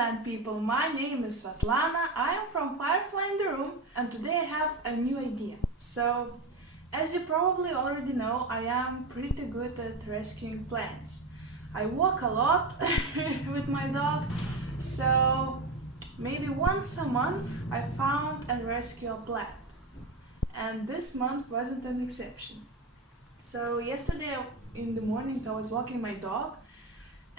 plant people, my name is Svetlana, I am from Firefly in the Room, and today I have a new idea. So, as you probably already know, I am pretty good at rescuing plants. I walk a lot with my dog, so maybe once a month I found and rescue a plant. And this month wasn't an exception. So yesterday in the morning I was walking my dog,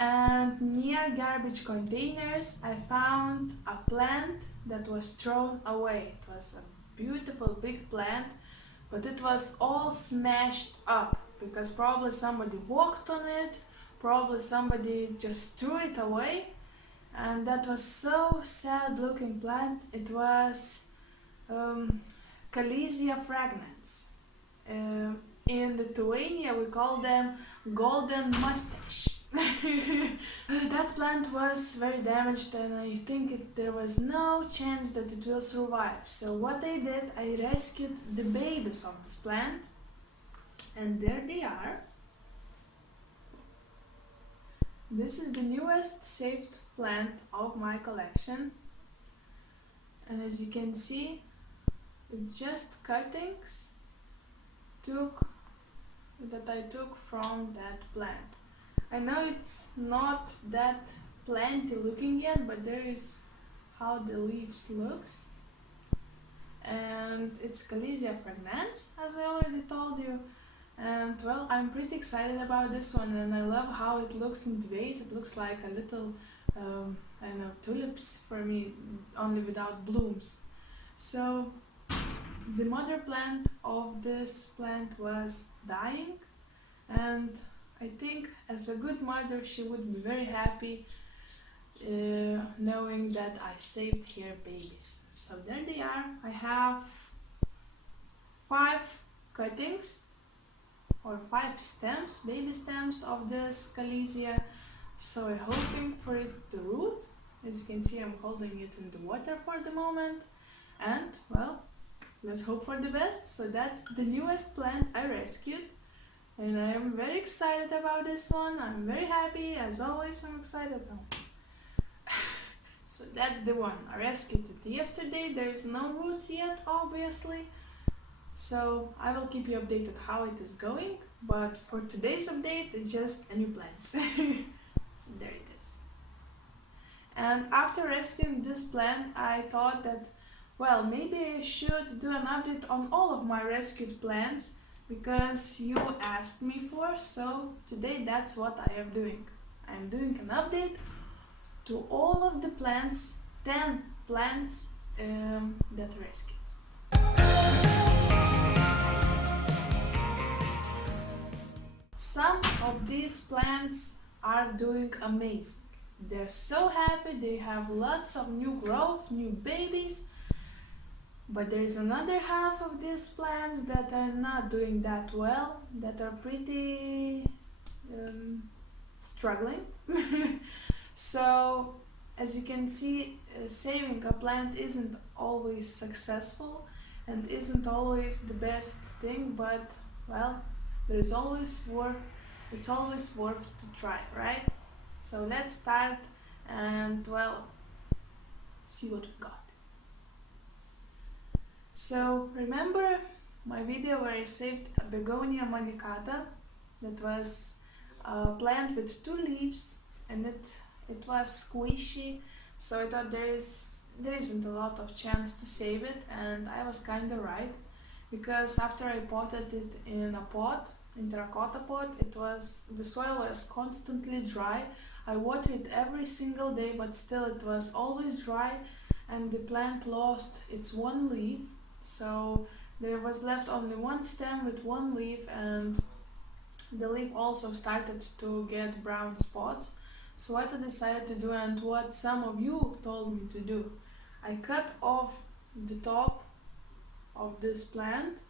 and near garbage containers I found a plant that was thrown away. It was a beautiful big plant, but it was all smashed up because probably somebody walked on it, probably somebody just threw it away, and that was so sad looking plant. It was Calesia fragrans. In Lithuania we call them golden mustache. That plant was very damaged, and I think there was no chance that it will survive. So what I did, I rescued the babies of this plant, and there they are. This is the newest saved plant of my collection, and as you can see, it's just cuttings that I took from that plant. I know it's not that planty looking yet, but there is how the leaves looks, and it's Calesia fragrans, as I already told you. And well, I'm pretty excited about this one, and I love how it looks in the vase. It looks like a little I don't know, tulips for me, only without blooms. So the mother plant of this plant was dying, and I think as a good mother she would be very happy knowing that I saved her babies. So there they are. I have 5 cuttings or 5 stems, baby stems of this Calesia. So I'm hoping for it to root. As you can see, I'm holding it in the water for the moment, and well, let's hope for the best. So that's the newest plant I rescued, and I am very excited about this one. I'm very happy, as always. I'm excited. So that's the one I rescued it yesterday. There is no roots yet, obviously, so I will keep you updated how it is going, but for today's update it's just a new plant. So there it is. And after rescuing this plant, I thought that, well, maybe I should do an update on all of my rescued plants, because you asked me for, so today that's what I am doing. I am doing an update to all of the plants, 10 plants that I rescued. Some of these plants are doing amazing. They're so happy, they have lots of new growth, new babies. But there is another half of these plants that are not doing that well, that are pretty struggling. So, as you can see, saving a plant isn't always successful and isn't always the best thing, but well, it's always worth to try, right? So let's start and well, see what we got. So remember my video where I saved a begonia Magna Carta? That was a plant with 2 leaves, and it was squishy, so I thought there isn't a lot of chance to save it, and I was kinda right, because after I potted it in a pot, in terracotta pot, the soil was constantly dry. I watered it every single day, but still it was always dry, and the plant lost its 1 leaf. So there was left only 1 stem with 1 leaf, and the leaf also started to get brown spots. So what I decided to do, and what some of you told me to do, I cut off the top of this plant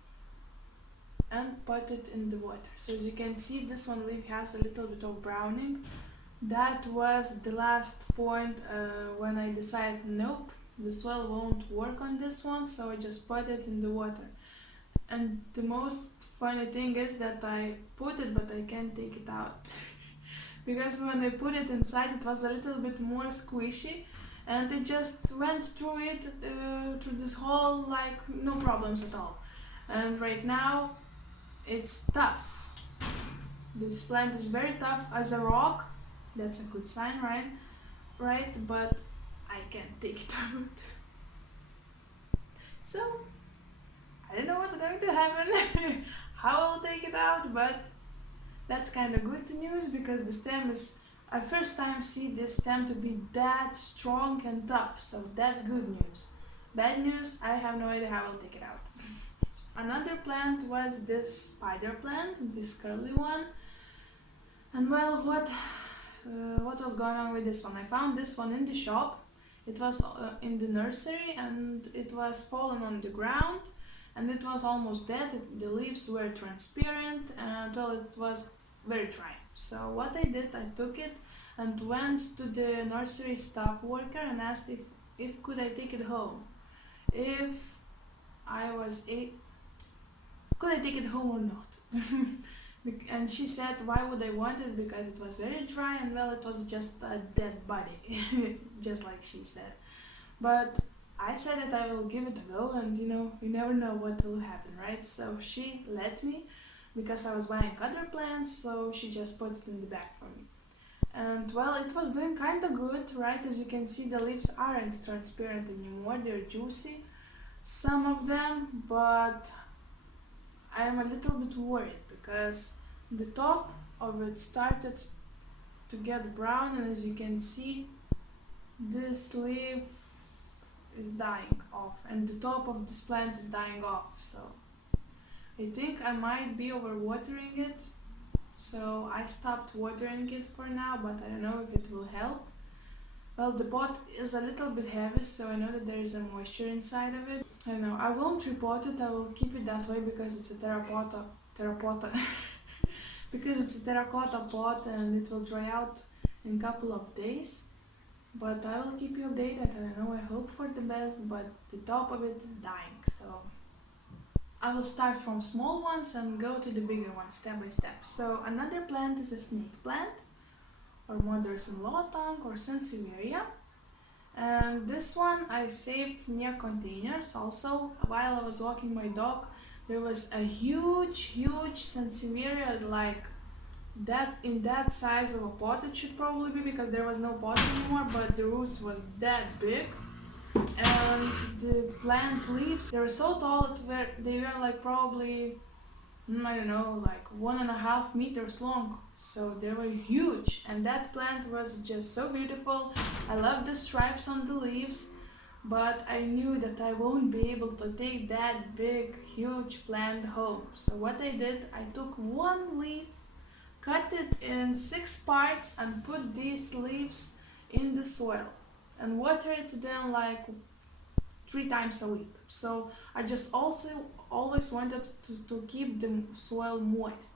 and put it in the water. So as you can see, this one leaf has a little bit of browning. That was the last point when I decided, nope, the soil won't work on this one, so I just put it in the water. And the most funny thing is that I put it, but I can't take it out. Because when I put it inside, it was a little bit more squishy, and it just went through it, through this whole, like, no problems at all. And right now it's tough. This plant is very tough as a rock. That's a good sign, right? But I can't take it out. So I don't know what's going to happen, how I'll take it out, but that's kind of good news, because the stem is, I first time see this stem to be that strong and tough, so that's good news. Bad news, I have no idea how I'll take it out. Another plant was this spider plant, this curly one. And well, what was going on with this one? I found this one in the shop. It was in the nursery, and it was fallen on the ground, and it was almost dead. The leaves were transparent, and well, it was very dry. So what I did, I took it and went to the nursery staff worker and asked if could I take it home, if I was could I take it home or not. And she said, why would I want it? Because it was very dry, and well, it was just a dead body, just like she said. But I said that I will give it a go, and you never know what will happen, right? So she let me, because I was buying other plants, so she just put it in the bag for me. And well, it was doing kind of good, right? As you can see, the leaves aren't transparent anymore, they're juicy, some of them, but I am a little bit worried, because the top of it started to get brown, and as you can see, this leaf is dying off, and the top of this plant is dying off. So I think I might be overwatering it, so I stopped watering it for now, but I don't know if it will help. Well, the pot is a little bit heavy, so I know that there is a moisture inside of it. I don't know, I won't repot it, I will keep it that way, because it's a terracotta because it's a terracotta pot, and it will dry out in a couple of days. But I will keep you updated. I don't know, I hope for the best, but the top of it is dying, so I will start from small ones and go to the bigger ones step by step. So another plant is a snake plant, or mother's-in-law tongue, or Sumeria. And this one I saved near containers. Also, while I was walking my dog, there was a huge Sumeria, like that, in that size of a pot it should probably be, because there was no pot anymore, but the roots was that big. And the plant leaves, they were so tall that they were like probably, I don't know, like 1.5 meters long. So they were huge, and that plant was just so beautiful. I love the stripes on the leaves, but I knew that I won't be able to take that big, huge plant home. So what I did, I took one leaf, cut it in 6 parts, and put these leaves in the soil and watered them like 3 times a week. So I just also always wanted to keep the soil moist.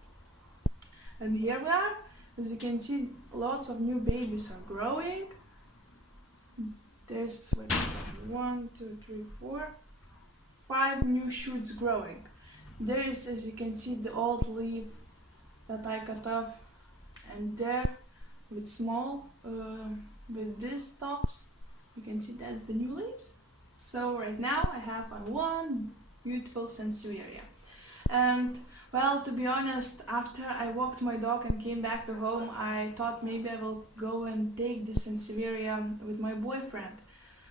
And here we are. As you can see, lots of new babies are growing. There's, wait a second, 1, 2, 3, 4, 5 new shoots growing. There is, as you can see, the old leaf that I cut off, and there with small, with these tops, you can see that's the new leaves. So right now I have one beautiful Sumeria. And well, to be honest, after I walked my dog and came back to home, I thought maybe I will go and take this Sumeria with my boyfriend.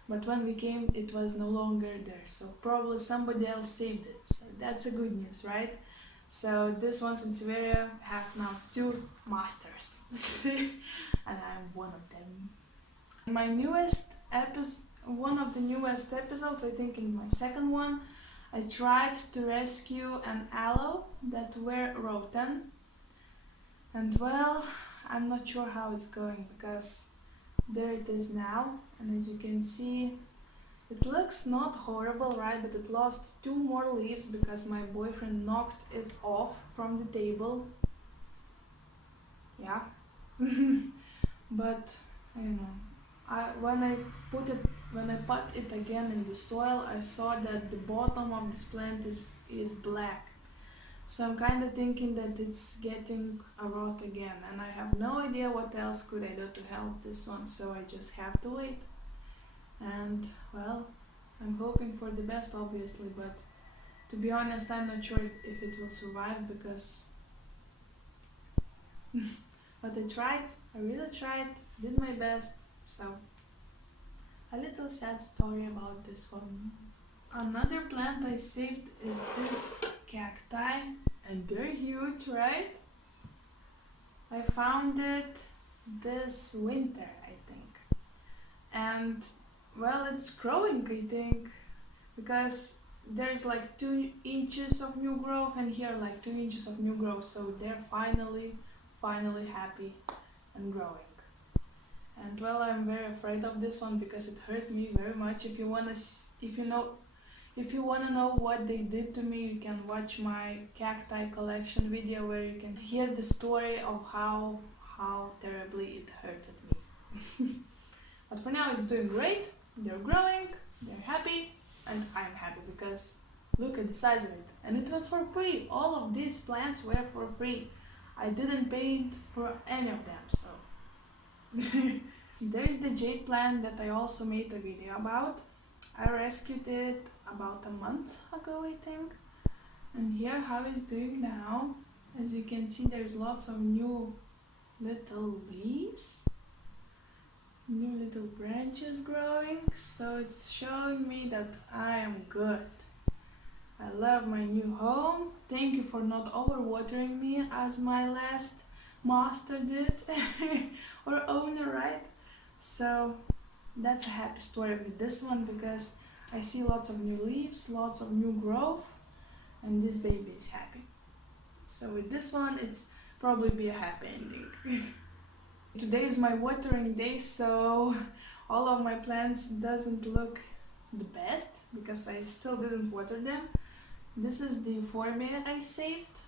But when we came, it was no longer there, so probably somebody else saved it. So that's a good news, right? So this one Sumeria have now 2 masters, and I'm one of them. My newest episode, one of the newest episodes, I think in my second one, I tried to rescue an aloe that were rotten, and well, I'm not sure how it's going, because there it is now, and as you can see, it looks not horrible, right? But it lost 2 more leaves because my boyfriend knocked it off from the table. Yeah. But I don't know. When I put it again in the soil, I saw that the bottom of this plant is black. So I'm kind of thinking that it's getting a rot again, and I have no idea what else could I do to help this one, so I just have to wait. and well, I'm hoping for the best obviously, but to be honest I'm not sure if it will survive because but I tried, I really tried, did my best, so a little sad story about this one. Another plant I saved is this cacti, and they're huge, right? I found it this winter, I think. And well, it's growing, I think, because there's like 2 inches of new growth and here like 2 inches of new growth, so they're finally happy and growing. And well, I'm very afraid of this one because it hurt me very much. If you wanna know what they did to me, you can watch my cacti collection video where you can hear the story of how terribly it hurted me. But for now it's doing great, they're growing, they're happy, and I'm happy because look at the size of it. And it was for free, all of these plants were for free. I didn't pay for any of them, so. There is the jade plant that I also made a video about. I rescued it about a month ago, I think. And here how it's doing now. As you can see, there's lots of new little leaves, new little branches growing, so it's showing me that I am good. I love my new home. Thank you for not overwatering me as my last master did or owner, right? So that's a happy story with this one because I see lots of new leaves, lots of new growth, and this baby is happy. So with this one it's probably be a happy ending. Today is my watering day, so all of my plants doesn't look the best because I still didn't water them. This is the euphorbia I saved,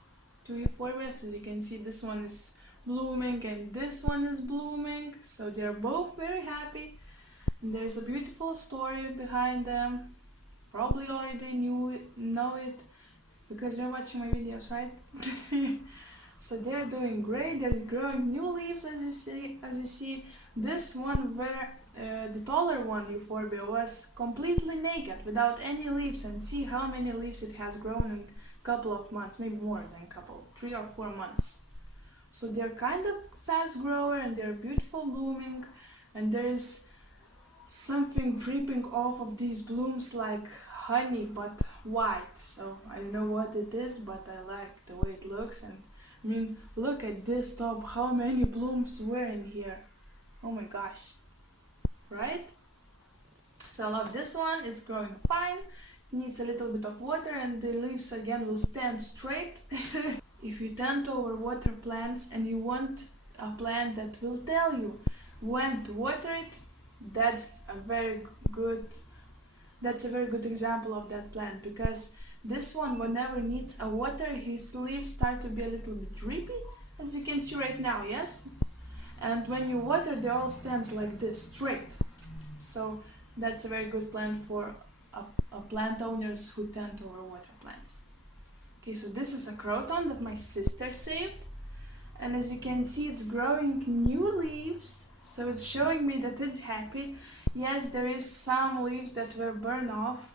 2 euphorbias. As you can see, this one is blooming and this one is blooming, so they're both very happy. And there's a beautiful story behind them. Probably already know it because you're watching my videos, right? So they're doing great, they're growing new leaves as you see. This one where the taller one, euphorbia, was completely naked without any leaves, and see how many leaves it has grown in a couple of months, maybe more than a couple, 3 or 4 months. So they're kind of fast grower and they're beautiful blooming, and there is something dripping off of these blooms like honey but white. So I don't know what it is, but I like the way it looks. And I mean, look at this top, how many blooms were in here. Oh my gosh, right? So I love this one, it's growing fine, needs a little bit of water and the leaves again will stand straight. If you tend to overwater plants and you want a plant that will tell you when to water it, that's a very good example of that plant, because this one, whenever needs a water, his leaves start to be a little bit drippy, as you can see right now, yes? And when you water, they all stand like this, straight. So that's a very good plant for plant owners who tend to overwater plants. Okay, so this is a croton that my sister saved. And as you can see, it's growing new leaves. So it's showing me that it's happy. Yes, there is some leaves that were burned off.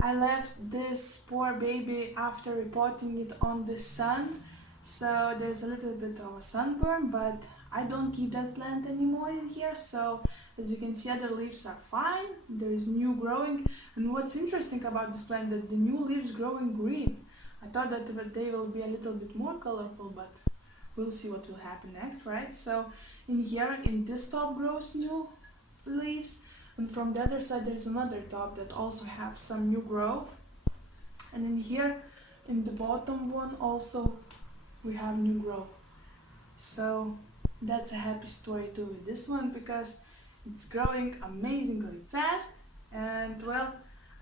I left this poor baby after repotting it on the sun, so there's a little bit of a sunburn, but I don't keep that plant anymore in here. So as you can see, other leaves are fine, there is new growing. And what's interesting about this plant, that the new leaves growing green. I thought that they will be a little bit more colorful, but we'll see what will happen next, right? So in here, in this top grows new leaves. And from the other side there's another top that also have some new growth. And in here, in the bottom one also, we have new growth. So that's a happy story too with this one, because it's growing amazingly fast. And well,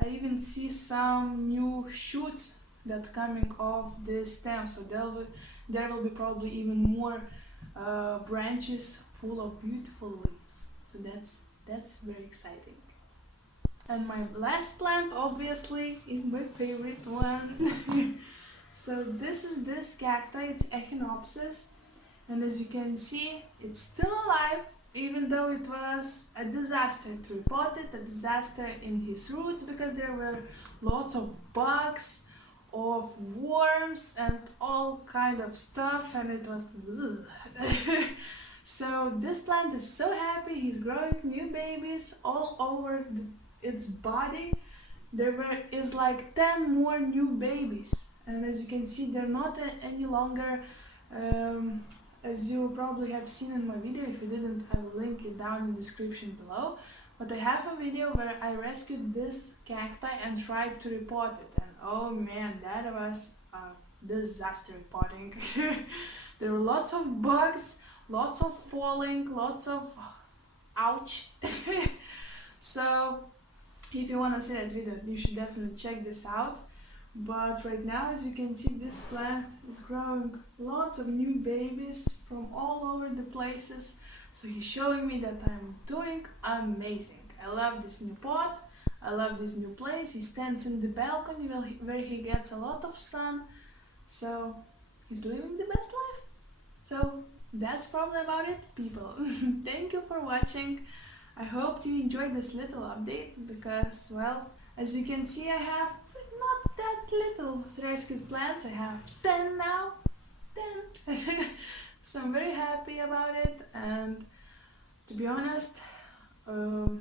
I even see some new shoots that coming off the stem. So there will be probably even more branches full of beautiful leaves. So that's very exciting. And my last plant obviously is my favorite one. So this is this cacti, it's ECHINOPSIS, and as you can see, it's still alive, even though it was a disaster to repot it, a disaster in his roots because there were lots of bugs, of worms and all kind of stuff, and it was so this plant is so happy. He's growing new babies all over its body. Is like 10 more new babies, and as you can see they're not any longer as you probably have seen in my video. If you didn't, I will link it down in the description below. But I have a video where I rescued this cacti and tried to repot it, and oh man, that was a disaster repotting. There were lots of bugs, lots of falling, lots of ouch. So if you want to see that video, you should definitely check this out. But right now, as you can see, this plant is growing lots of new babies from all over the places. So he's showing me that I'm doing amazing. I love this new pot. I love this new place. He stands in the balcony where he gets a lot of sun. So he's living the best life. So that's probably about it, people. Thank you for watching. I hope you enjoyed this little update because, well, as you can see, I have not that little rescued plants. I have 10 now. 10. So I'm very happy about it, and to be honest, I'm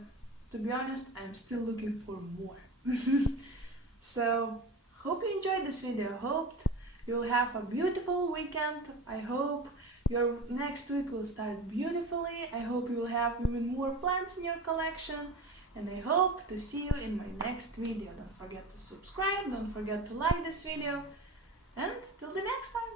still looking for more. So hope you enjoyed this video. Hoped you'll have a beautiful weekend. I hope your next week will start beautifully. I hope you will have even more plants in your collection, and I hope to see you in my next video. Don't forget to subscribe, don't forget to like this video, and till the next time.